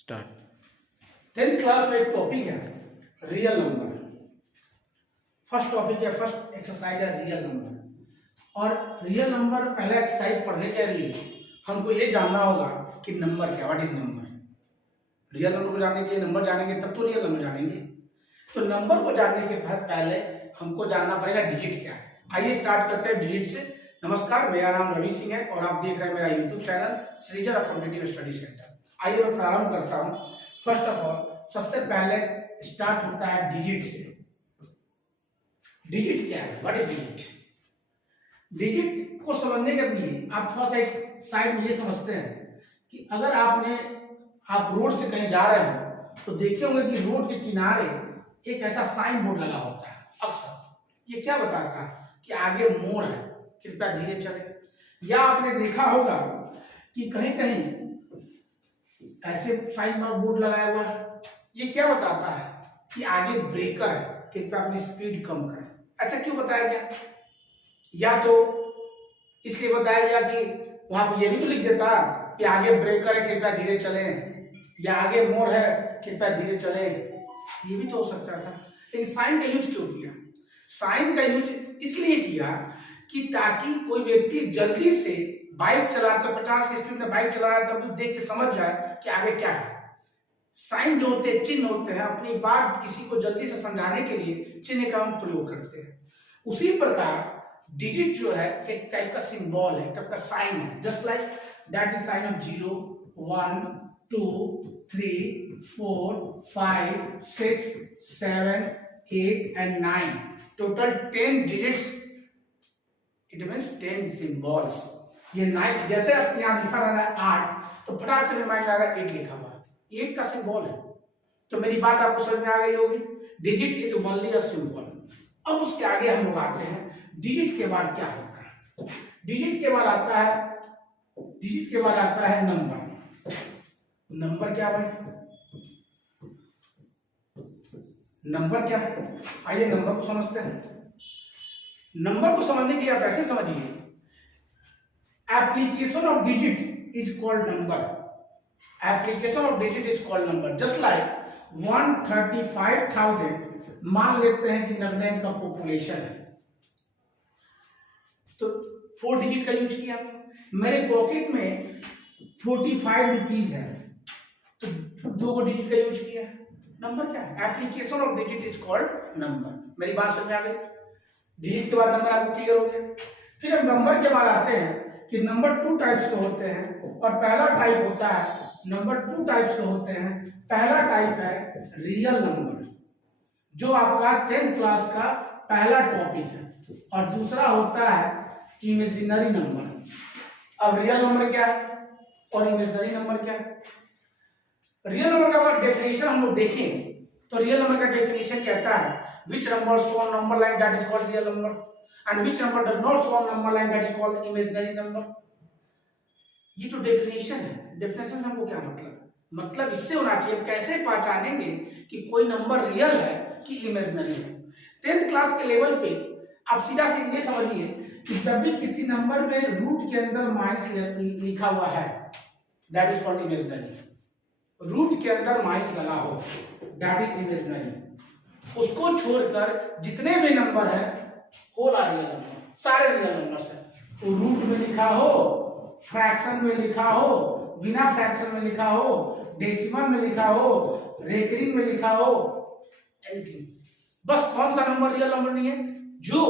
Start. 10th class में एक topic है रियल नंबर। फर्स्ट टॉपिक है, फर्स्ट एक्सरसाइज है रियल नंबर। और रियल नंबर पहला एक्सरसाइज पढ़ने के लिए हमको ये जानना होगा कि नंबर क्या, what is number. Real number को जानने के लिए नंबर जानेंगे तब तो रियल नंबर जानेंगे। तो नंबर को जानने के बाद पहले हमको जानना पड़ेगा डिजिट क्या है। आइए स्टार्ट करते हैं डिजिट से। नमस्कार, मेरा नाम रवि सिंह है और आप देख रहे हैं मेरा यूट्यूब चैनल सृजन कॉम्पिटिटिव स्टडी सेंटर। आइए मैं प्रारंभ करता हूँ। फर्स्ट ऑफ ऑल सबसे पहले स्टार्ट होता है डिजिट से। डिजिट क्या है, व्हाट इज डिजिट। डिजिट को समझने के लिए आप थोड़ा सा एक साइड में ये समझते हैं कि अगर आप रोड से कहीं जा रहे हो तो देखे होंगे कि रोड के किनारे एक ऐसा साइन बोर्ड लगा होता है। अक्सर ये क्या बताता है कि आगे मोड़ है, कृपया धीरे चले। या आपने देखा होगा कि कहीं कहीं ऐसे साइन बोर्ड लगाया हुआ है, ये क्या बताता है कि आगे ब्रेकर है, कृपया अपनी स्पीड कम करें। ऐसा क्यों बताया गया? या तो इसलिए बताया गया कि वहां पर ये भी तो लिख देता कि आगे ब्रेकर है, कृपया धीरे चलें, या आगे मोड़ है, कृपया धीरे चलें। ये भी तो हो सकता था, लेकिन साइन का यूज क्यों किया? साइन का यूज इसलिए किया कि ताकि कोई व्यक्ति जल्दी से बाइक चलाता, 50 की स्पीड में बाइक चला रहा है तब भी देख के समझ जाए कि आगे क्या है। साइन जो होते हैं, चिन्ह होते हैं, अपनी बात किसी को जल्दी से समझाने के लिए चिन्ह का हम प्रयोग करते हैं। उसी प्रकार डिजिट जो है एक टाइप का सिंबल है, टाइप का साइन है। Just like that is sine of 0, 1, 2, 3, 4, 5, 6, 7, 8 and 9। Total 10 digits, it means 10 symbols. ये 9 जैसे यहाँ लिखा रहा है 8 तो फटाक से रिमाइंड आ रहा है 8 लिखा हुआ है, 8 का सिंबल है। तो मेरी बात आपको समझ में आ गई होगी। Digit is only a symbol. अब उसके आगे हम लोग आते हैं डिजिट के बाद क्या होता है। डिजिट के बाद आता है नंबर। नंबर क्या भाई? नंबर क्या है? आइए नंबर को समझते हैं। नंबर को समझने के लिए आप ऐसे समझिए, application of digit is called number. Application of digit is called number. Just like 135,000 मान लेते हैं कि नागालैंड का पॉपुलेशन है, तो 4 डिजिट का यूज किया। मेरे पॉकेट में 45 रुपीज है तो 2 डिजिट का यूज किया। नंबर क्या है? Application of digit is called number. मेरी बात समझ में आ गई? डिजिट के बाद नंबर आपको क्लियर हो गया। फिर हम नंबर के बाद आते हैं कि नंबर 2 टाइप्स के होते हैं और पहला टाइप होता है, नंबर 2 टाइप्स के होते हैं। पहला टाइप है रियल नंबर, जो आपका 10th क्लास का पहला टॉपिक है, और दूसरा होता है इमेजिनरी नंबर। अब रियल नंबर क्या है और इमेजिनरी नंबर क्या है? रियल नंबर का अगर डेफिनेशन हम लोग देखें तो रियल नंबर का डेफिनेशन कहता है which number show on number line that is called real number and which number does not show on number line that is called imaginary number। ये तो डेफिनेशन है। डेफिनेशन से हमको क्या मतलब इससे होना चाहिए कैसे पहचानेंगे कि कोई नंबर रियल है कि इमेजिनरी है। 10th क्लास के लेवल पे आप सीधा ये समझिए कि जब भी किसी नंबर में रूट के अंदर माइनस लिखा हुआ है that is called imaginary. Root के अंदर माइनस लगा हो दैट इज इमेजिनरी। उसको छोड़कर जितने भी नंबर है होल आर रियल नंबर, सारे रियल नंबर्स है। तो रूट में लिखा हो, फ्रैक्शन में लिखा हो, बिना फ्रैक्शन में लिखा हो, डेसिमल में लिखा हो, रेकरिंग में लिखा हो, एनीथिंग। बस कौन सा नंबर रियल नंबर नहीं है? जो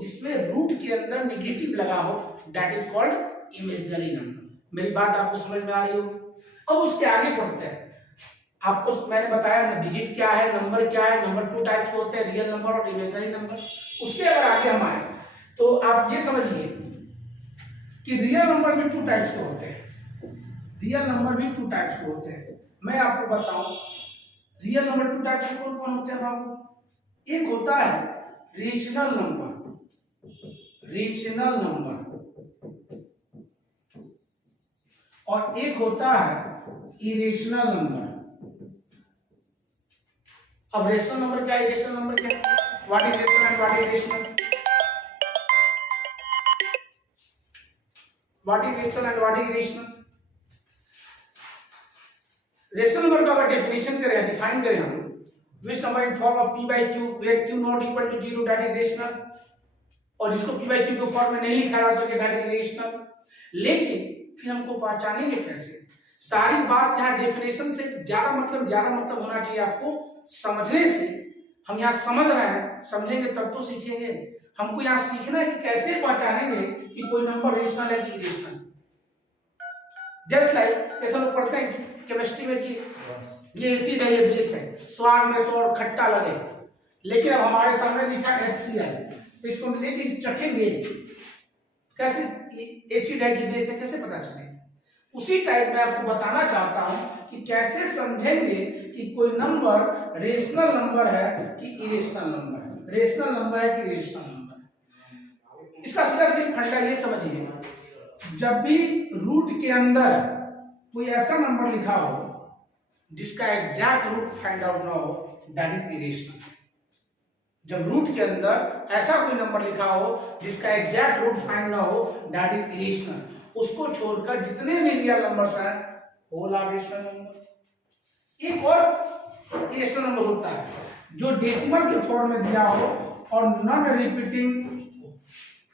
जिसमें रूट के अंदर नेगेटिव लगा हो that is called imaginary number. मेरी बात आपको समझ में आ रही होगी। अब उसके आगे पढ़ते हैं। आपको मैंने बताया ना डिजिट क्या है, नंबर क्या है। नंबर 2 टाइप्स के होते हैं, रियल नंबर और इमेजिनरी नंबर। उसके अगर आगे हम आए तो आप ये समझिए कि रियल नंबर भी 2 टाइप्स के होते हैं। रियल नंबर भी 2 टाइप्स के होते हैं। मैं आपको बताऊं रियल नंबर 2 टाइप्स के कौन कौन होते हैं बाबू। एक होता है रेशनल नंबर, रेशनल नंबर, और एक होता है इरेशनल नंबर। अब रेशनल नंबर क्या है, इरेशनल नंबर क्या है? What is rational and what is irrational? What is rational and what is irrational? Rational number का अगर डेफिनेशन करें, डिफाइन करें हम, which number in form of p by q where q not equal to 0 that is rational, और जिसको p by q के form में नहीं लिखा जा सके that is रेशनल। लेकिन फिर हमको पहचानेंगे कैसे? सारी बात यहाँ डेफिनेशन से ज्यादा मतलब होना चाहिए आपको समझने से। हम यहाँ समझ रहे हैं, समझेंगे तब तो सीखेंगे। हमको यहाँ सीखना है कि कैसे पहचानेंगे कि कोई नंबर रेशनल है कि इरेशनल। जस्ट लाइक जैसे हम पढ़ते हैं केमिस्ट्री में कि ये एसिड है, ये बेस है, स्वाद में सोर खट्टा लगे, लेकिन अब हमारे सामने लिखा है HCl, तो इसको लेके चखेंगे कैसे एसिड है कि बेस है, कैसे पता चलेगा? उसी टाइप में आपको बताना चाहता हूं कि कैसे समझेंगे कि कोई नंबर रेशनल नंबर है कि इरेशनल नंबर है, रेशनल नंबर है कि इरेशनल नंबर है। इसका सीधा सीधा फंडा ये समझिए, जब भी रूट के अंदर कोई ऐसा नंबर लिखा हो जिसका एग्जैक्ट रूट फाइंड आउट ना हो, दैट इज इरेशनल। जब रूट के अंदर ऐसा कोई नंबर लिखा हो जिसका एग्जैक्ट रूट फाइंड ना हो, दैट इज इरेशनल। उसको छोड़कर जितने भी रियल नंबर्स हैं होल आर रेशनल नंबर। एक और इरेशनल नंबर होता है जो डेसिमल के फॉर्म में दिया हो और non repeating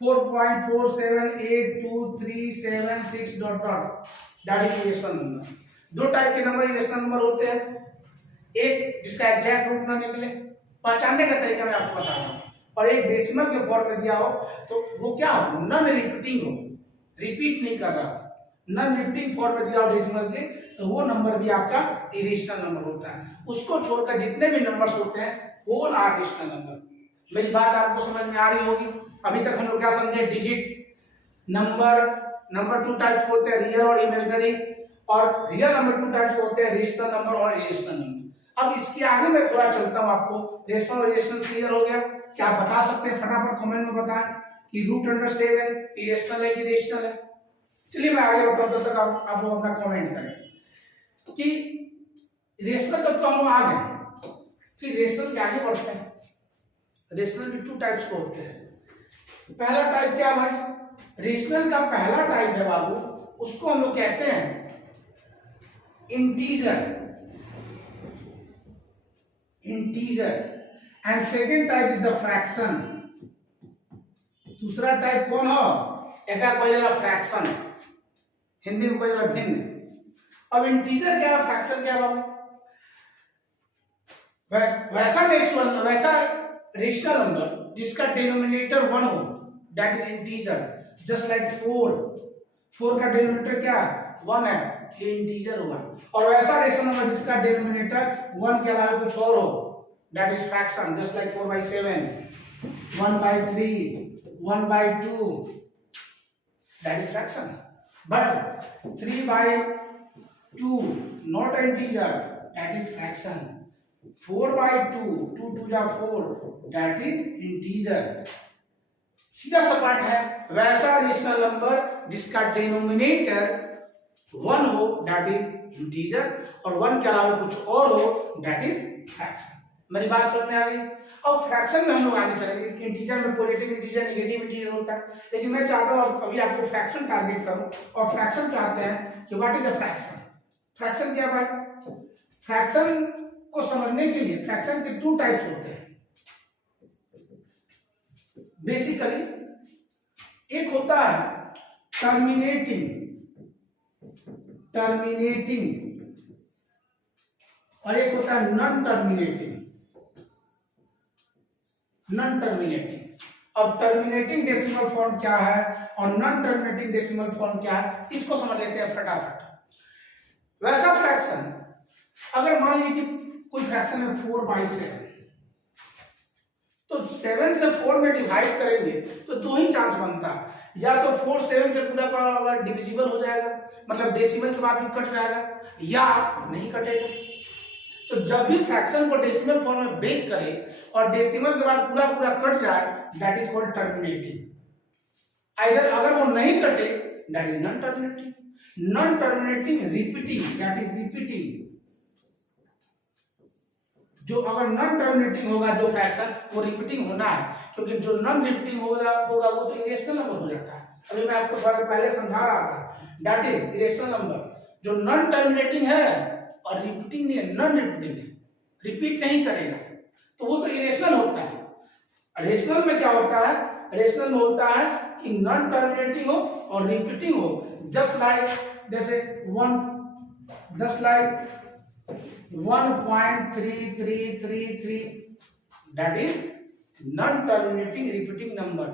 4.478236 dot dot, that is irrational number. दो टाइप के नंबर इरेशनल नंबर होते हैं, एक जिसका एग्जैक्ट रूट ना निकले, पहचानने का तरीका मैं आपको बता रहा हूं, और एक डेसिमल के फॉर्म में दिया हो तो वो क्या हो, नॉन रिपीटिंग हो, रिपीट नहीं कर रहा, नॉन रिपीटिंग फॉर्म में दिया हो डेसिमल के, तो वो नंबर भी आपका इरेशनल नंबर होता है। उसको छोड़कर जितने भी नंबर्स होते हैं होल आर रेशनल नंबर। मेरी बात आपको समझ में आ रही होगी? अभी तक हम लोग क्या समझे? डिजिट नंबर टू टाइप्स होते हैं, रियल और इमेजिनरी, और रियल नंबर टू टाइप्स होते हैं, रेशनल नंबर और इरेशनल नंबर। अब इसके आगे मैं थोड़ा चलता हूं, आपको रेशनल और इरेशनल क्लियर हो गया? क्या आप बता सकते हैं? फटाफट कमेंट में बताएं कि रूट अंडर 7 इरेशनल है कि रेशनल है। चलिए मैं आगे बताऊं, तब तक आप लोग अपना कमेंट करें कि रेशनल तक तो हम लोग आ गए, फिर रेशनल के आगे बढ़ते हैं। रेशनल भी टू टाइप्स के होते हैं। पहला टाइप क्या भाई? रेशनल का पहला टाइप है बाबू, उसको हम लोग कहते हैं integer, and second type is the fraction. दूसरा टाइप कौन हो? एक कोई जगह फ्रैक्शन, हिंदी में कोई जगह भिन्न। अब इंटीजर क्या है, फ्रैक्शन क्या है बाबू? वैसा रेशनल नंबर जिसका डिनोमिनेटर 1 हो, that is integer. Just like 4 का डिनोमिनेटर क्या है? 1 है, ये इंटीजर होगा। और वैसा रेशनल नंबर जिसका डिनोमिनेटर 1 के अलावा कुछ और हो, that is fraction. Just like 4/7, 1/3, 1/2, that is fraction. But 3/2 not an integer, that is fraction. 4/2, 2 2 जा 4, that is integer. सीधा सपाट है, वैसा रेशनल नंबर जिसका डिनोमिनेटर 1 हो, that is integer, और 1 के अलावा कुछ और हो, that is fraction. मेरी बात समझ में आ गई? और फ्रैक्शन में हम लोग आगे चलेंगे। इंटीजर में पॉजिटिव इंटीजर, नेगेटिव इंटीजर होता है, लेकिन मैं चाहता हूं अभी आपको फ्रैक्शन टारगेट करूं। और फ्रैक्शन चाहते हैं कि what is a fraction. Fraction क्या भाई? फ्रैक्शन को समझने के लिए फ्रैक्शन के 2 टाइप्स होते हैं बेसिकली। एक होता है टर्मिनेटिंग और एक होता है नॉन टर्मिनेटिंग। अब टर्मिनेटिंग डेसिमल फॉर्म क्या है और नॉन टर्मिनेटिंग डेसिमल फॉर्म क्या है, इसको समझ लेते हैं फटाफट। वैसा फ्रैक्शन, अगर मान लीजिए कि कोई फ्रैक्शन है 4/7, तो 7 से 4 में डिवाइड करेंगे तो 2 ही चांस बनता है, या तो 4 7 से पूरा डिविजिबल हो जाएगा, मतलब डेसिमल के बाद भी कट जाएगा, या नहीं कटेगा। तो जब भी फ्रैक्शन को डेसिमल फॉर्म में ब्रेक करे और डेसिमल के बाद पूरा कट जाए, that is called terminating. Either अगर वो नहीं कटे, that is non terminating. Non terminating repeating, that is repeating. जो अगर नॉन टर्मिनेटिंग होगा जो फ्रैक्शन, वो रिपीटिंग होना है, क्योंकि जो नॉन रिपीटिंग होगा वो तो इरेशनल नंबर हो जाता है। अभी मैं आपको थोड़ा पहले समझा रहा था, दैट इज इरेशनल नंबर। जो नॉन टर्मिनेटिंग है और रिपीटिंग नहीं है, नॉन रिपीटिंग है, रिपीट नहीं करेगा, तो वो तो इरेशनल होता है। रेशनल में क्या होता है, रेशनल में होता है कि नॉन टर्मिनेटिंग हो और रिपीटिंग हो, जस्ट लाइक जैसे 1.3333 that is non-terminating repeating number.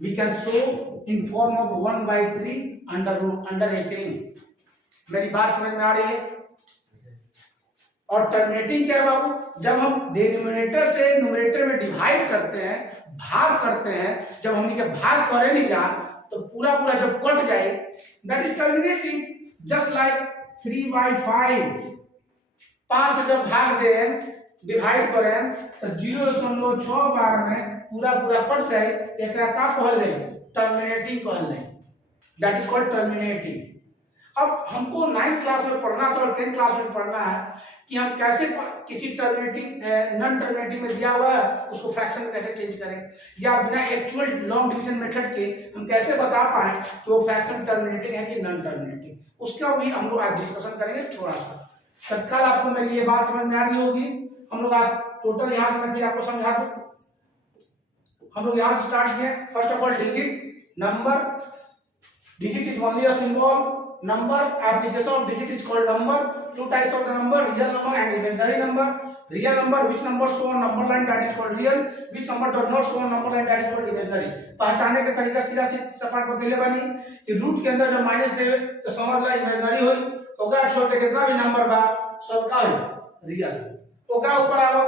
We can show in form of 1/3 under recurring. मेरी बात समझ में आ रही है? और टर्मिनेटिंग क्या है बाबू, जब हम डिनोमिनेटर से न्यूमरेटर में डिवाइड करते हैं, भाग करते हैं, जब हम इनके भाग करे नहीं जा तो पूरा पूरा जब कट जाए, that is terminating. Just like 3/5, 5 से जब भाग दे डिवाइड करें तो 0.6 बार में पूरा पूरा कट जाए, एकरा का कहले टर्मिनेटिंग कहले, दैट इज कॉल्ड टर्मिनेटिंग। अब हमको 9th क्लास में पढ़ना था और 10th क्लास में पढ़ना है कि हम कैसे किसी टर्मिनेटिंग नॉन टर्मिनेटिंग में दिया हुआ है उसको फ्रैक्शन में कैसे चेंज करें, या बिना एक्चुअल लॉन्ग डिवीजन मेथड के हम कैसे बता पाए कि वो फ्रैक्शन टर्मिनेटिंग है कि नॉन टर्मिनेटिंग, उसका भी हम लोग आज डिस्कशन करेंगे थोड़ा सा। तत्काल आपको मेरी ये बात समझ में आ रही होगी। हम लोग आज टोटल यहाँ से मैं फिर आपको समझा दूं। हम लोग यहाँ से स्टार्ट किए। First of all digit, number, digit is only a symbol, number, application of digit is called number. Two types of the number, real number and imaginary number. Real number, which number show on number line, that is called real. Which number does not show on number line, that is called imaginary. पहचानने का तरीका सीधा सपाट पर दिले बानी कि root के अंदर जब माइनस देवे तो समझ ला इमेजिनरी होई, ओकरा छोड़ के कितना भी नंबर बा सब का होई रियल। ओकरा ऊपर आओ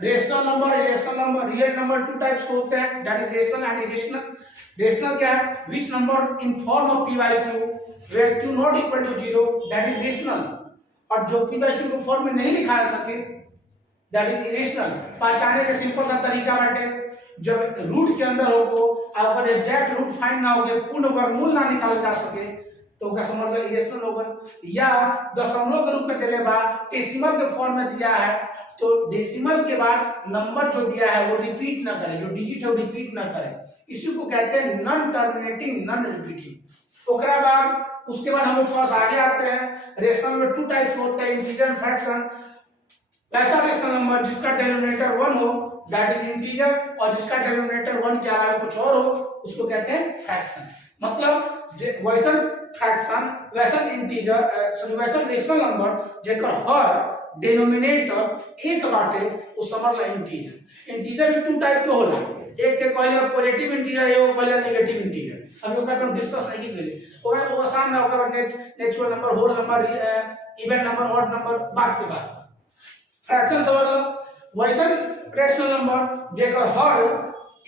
rational number, irrational number. Real number two types होते हैं, that is rational and irrational. Rational क्या है, which number in form of p by q where q not equal to 0, that is rational. और जो p by q को form में नहीं लिखा जा सके, दैट इज इरेशनल। पहचानने का सिंपल सा तरीका बाटे, जब रूट के अंदर हो को अगर एग्जैक्ट रूट फाइंड ना हो के पूर्ण वर्गमूल ना निकाला जा सके तो ओकरा समझ लो इरेशनल होगा। या दशमलव के रूप में देले बा, डेसिमल के फॉर्म में दिया है तो डेसिमल के बाद नंबर जो दिया है वो रिपीट ना करे, जो डिजिट है वो रिपीट ना करे, इसी को कहते हैं नॉन टर्मिनेटिंग नॉन रिपीटिंग। ओकरा बाद उसके बाद हम लोग थोड़ा सा आगे आते हैं। रेशनल में टू टाइप्स होते हैं, इंटीजर एंड फ्रैक्शन। ऐसा रेशनल नंबर जिसका डिनोमिनेटर 1 हो दैट इज इंटीजर, और जिसका डिनोमिनेटर 1 के अलावा कुछ और हो उसको कहते हैं फ्रैक्शन। मतलब वैसा फ्रैक्शन, वैसा इंटीजर सॉरी वैसा रेशनल नंबर जेकर हर डिनोमिनेटर एक बाटे वो समझ ला इंटीजर। इंटीजर भी टू टाइप के होला, एक के कहले पॉजिटिव इंटीजर है, वो कहले नेगेटिव इंटीजर। अभी ओकरा पे हम डिस्कस नहीं केले, ओकरा वो आसान है। ओकरा natural number, whole number, even number, odd number बात के बाद। फ्रैक्शन समझ लो वैसा रेशनल नंबर जेकर हर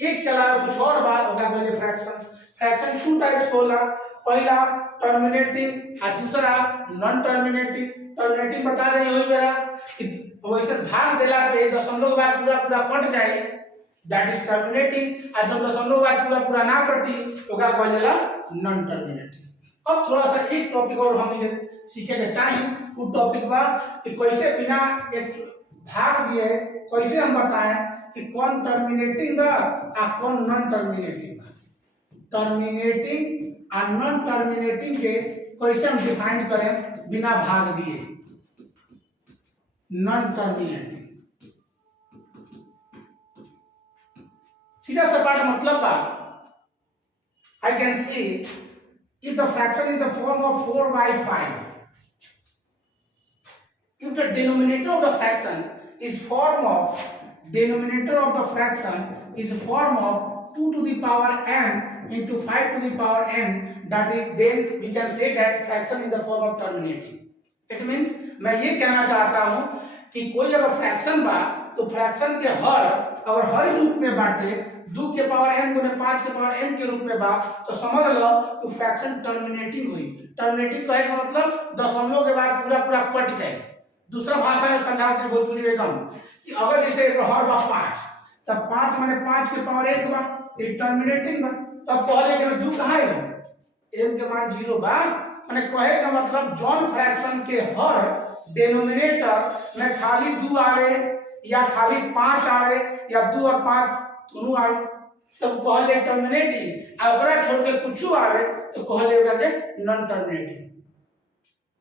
एक के अलावा कुछ और बा ओकरा कहले फ्रैक्शन। फ्रैक्शन टू टाइप्स होला, पहला टर्मिनेटिंग और दूसरा नॉन टर्मिनेटिंग। टर्मिनेटिंग बता रही होई मेरा कि वैसे भाग देला पे दशमलव के बाद पूरा पूरा कट जाए, दैट इज टर्मिनेटिंग। और जब दशमलव के बाद पूरा पूरा ना कटी ओकरा कहलेला नॉन टर्मिनेटिंग। अब थोड़ा सा एक टॉपिक और हम सीखे के चाहिए, वो टॉपिक बा कि कैसे बिना एक भाग दिए कैसे हम बताएं कि कौन टर्मिनेटिंग बा और कौन नॉन टर्मिनेटिंग बा। टर्मिनेटिंग और नॉन टर्मिनेटिंग के कैसे हम डिफाइन करें बिना भाग दिए। नॉन टर्मिनेटिंग सीधा सपाट मतलब बा, I can see if the fraction is the form of 4/5, if the denominator of the fraction is form of 2 to the power n into 5 to the power n, that is then we can say that fraction is the form of terminating. It means मैं ये कहना चाहता हूँ कि कोई अगर fraction बा तो फ्रैक्शन के हर अगर हर रूप में बांटे 2 के पावर n गुने 5 के पावर n के रूप में बा तो समझ लो कि फ्रैक्शन टर्मिनेटिंग हुई। टर्मिनेटिंग कहे का मतलब दशमलव के बाद पूरा पूरा कट जाए। दूसरा भाषा में समझाते भोजपुरी में कम कि अगर जैसे हर बा 5 तब 5 माने 5 के पावर 1 बा, ये टर्मिनेटिंग बा। तब पहले के 2 कहां है, m के मान 0 बा, माने कहे का मतलब जॉन फ्रैक्शन के हर डिनोमिनेटर में खाली 2 आवे या खाली 5 आवे या 2 और 5 दोनों आवे तब कहले टर्मिनेटिंग, और ओकरा छोड़ के कुछ आवे तो कहले ओकरा के नॉन टर्मिनेटिंग।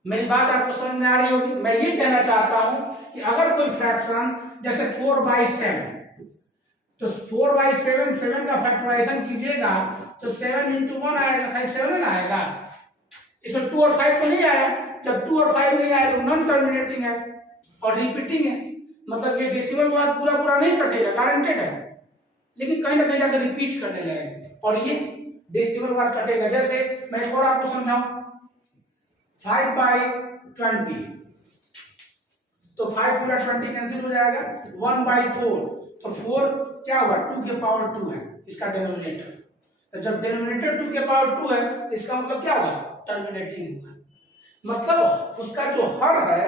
मेरी बात आपको समझ में आ रही होगी। मैं ये कहना चाहता हूं कि अगर कोई फ्रैक्शन जैसे 4/7, तो 4/7 7 का फैक्टराइजेशन कीजिएगा तो 7 × 1 आएगा, 7 आएगा। इसमें 2 और 5 तो नहीं आया। जब 2 और 5 नहीं आया तो नॉन टर्मिनेटिंग है और रिपीटिंग है, मतलब ये डेसिमल के बाद पूरा पूरा नहीं कटेगा, गारंटेड है, लेकिन कहीं ना कहीं जाकर रिपीट करने लगेगा और ये डेसिमल बाद कटेगा। जैसे मैं एक और आपको समझाऊं, 5/20, तो 5 पूरा 20 कैंसिल हो जाएगा, 1/4, तो 4 क्या होगा, 2 के पावर 2 है इसका डिनोमिनेटर। तो जब डिनोमिनेटर 2 के पावर 2 है, इसका मतलब क्या होगा, टर्मिनेटिंग होगा। मतलब उसका जो हर है,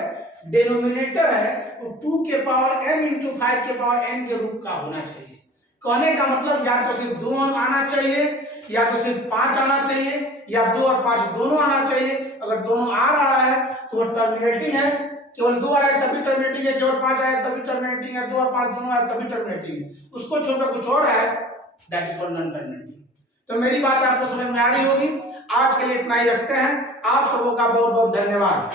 डिनोमिनेटर है, वो 2 के पावर m × 5 के पावर n के रूप का होना चाहिए। कहने का मतलब या तो सिर्फ 2 आना चाहिए, या तो सिर्फ 5 आना चाहिए, या 2 और 5 दोनों आना चाहिए। अगर दोनों आ रहा है तो वो टर्मिनेटिंग है, केवल 2 आया तभी टर्मिनेटिंग है, केवल 5 आया तभी टर्मिनेटिंग है, 2 और 5 दोनों आया तभी टर्मिनेटिंग है। उसको छोड़कर कुछ और है, that is called non terminating. तो मेरी बात आपको समझ में आ रही होगी। आज के लिए इतना ही रखते हैं। आप सबों का बहुत बहुत धन्यवाद।